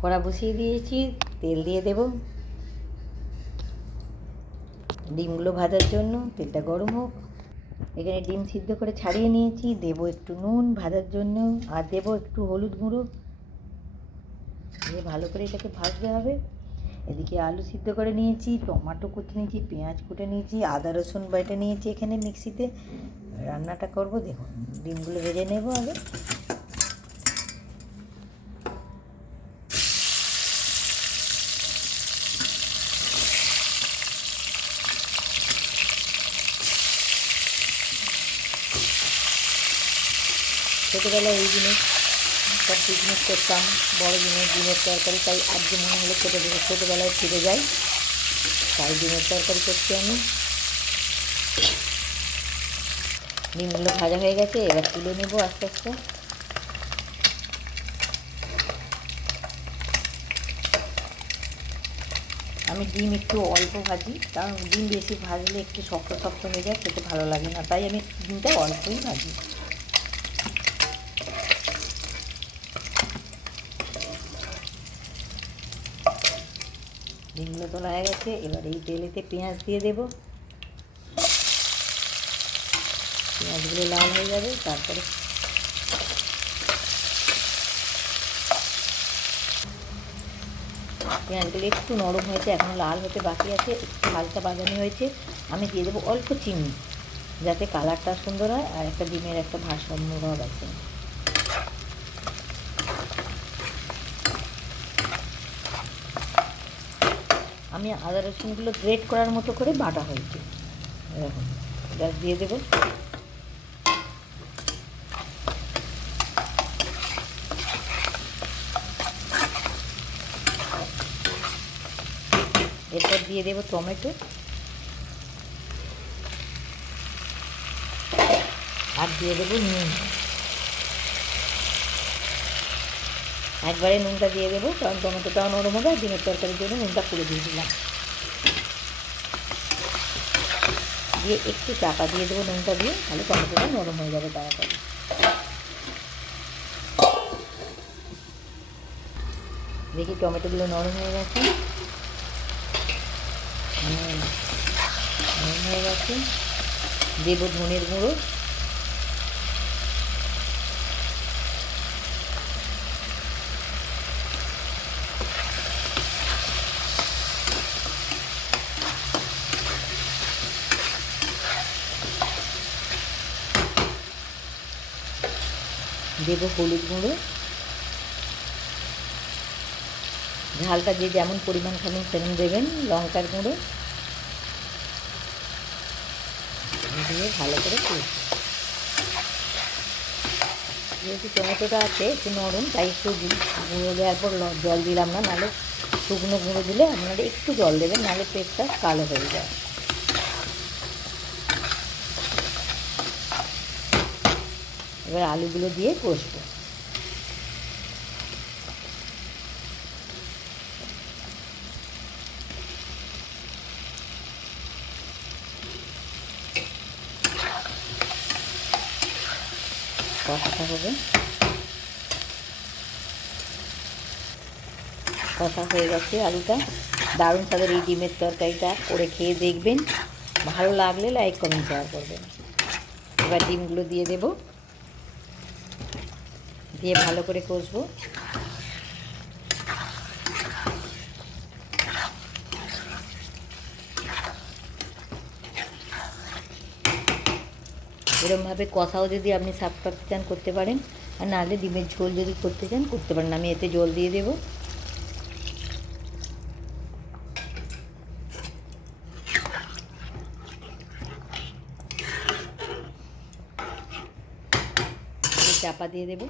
কড়া বসিয়ে দিয়েছি, তেল দিয়ে দেব ডিমগুলো ভাজার জন্য। তেলটা গরম হোক। এখানে ডিম সিদ্ধ করে ছাড়িয়ে নিয়েছি, দেবো একটু নুন ভাজার জন্য, আর দেবো একটু হলুদ গুঁড়ো দিয়ে ভালো করে এটাকে ভাজতে হবে। এদিকে আলু সিদ্ধ করে নিয়েছি, টমেটো কুচি নিয়েছি, পেঁয়াজ কুটে নিয়েছি, আদা রসুন বেটে নিয়েছি এখানে মিক্সিতে। রান্নাটা করব, দেখুন ডিমগুলো ভেজে নেব আগে। ছোটোবেলায় এই জিনিস সব বিজনেস করতাম, বড় ডিমের তরকারি, তাই আজকে মনে হলো ছোটোবেলায় ফিরে যাই, তাই ডিমের তরকারি করছি আমি। ডিমগুলো ভাজা হয়ে গেছে, এবার তুলে নেব আস্তে আস্তে। আমি ডিম একটু অল্প ভাজি, কারণ ডিম বেশি ভাজলে একটু শক্ত শক্ত হয়ে যায়, খেতে ভালো লাগে না, তাই আমি ডিমটা অল্পই ভাজি। ডিমগুলো তোলা হয়ে গেছে, এবার এই তেলেতে পেঁয়াজ দিয়ে দেব। পেঁয়াজগুলো লাল হয়ে যাবে, তারপরে পেঁয়াজগুলো একটু নরম হয়েছে, এখনও লাল হতে বাকি আছে, একটু হালকা বাদামি হয়েছে। আমি দিয়ে দেবো অল্প চিনি, যাতে কালারটা সুন্দর হয় আর একটা ডিমের একটা ভারসাম্য ভাব আছে। আমি আদা রসুনগুলো গ্রেট করার মতো করে বাটা হয়েছে, এরকম এটা দিয়ে দেবো। এরপর দিয়ে দেবো টমেটো, আর দিয়ে দেবো নুন। একবারে নুনটা দিয়ে দেবো, কারণ টমেটোটাও নরম হবে, আর ডিমের তরকারির জন্য নুনটা পুরো দিয়ে দিলাম। দিয়ে একটু চাপা দিয়ে দেবো নুনটা দিয়ে, তাহলে টমেটোটা নরম হয়ে যাবে তাড়াতাড়ি। দেখি টমেটোগুলো নরম হয়ে গেছে, নরম হয়ে গেছে। দেবো ধনের গুঁড়ো, দেবো হলুদ গুঁড়ো। ঝালটা যে যেমন পরিমাণ খাবেন সেরকম দেবেন। লঙ্কার গুঁড়ো দিয়ে ভালো করে কষবো। যেহেতু টমেটোটা আছে একটু নরম, তাই একটু গুঁড়ো দেওয়ার পর জল দিলাম না, নাহলে শুকনো গুঁড়ো দিলে আপনারা একটু জল দেবেন, নাহলে পেটটা কালো হয়ে যায়। এবার আলুগুলো দিয়ে কষবো। কষাটা হবে, কষা হয়ে গেছে আলুটা। দারুণ স্বাদের এই ডিমের তরকারিটা করে খেয়ে দেখবেন, ভালো লাগলে লাইক কমেন্ট শেয়ার করবেন। এবার ডিমগুলো দিয়ে দেব, দিয়ে ভালো করে কষবো। এরকমভাবে কষাও যদি আপনি সাফ করতে চান করতে পারেন, আর নাহলে ডিমের ঝোল যদি করতে চান করতে পারেন। আমি এতে জল দিয়ে দেবো। চাপা দিয়ে দেবো।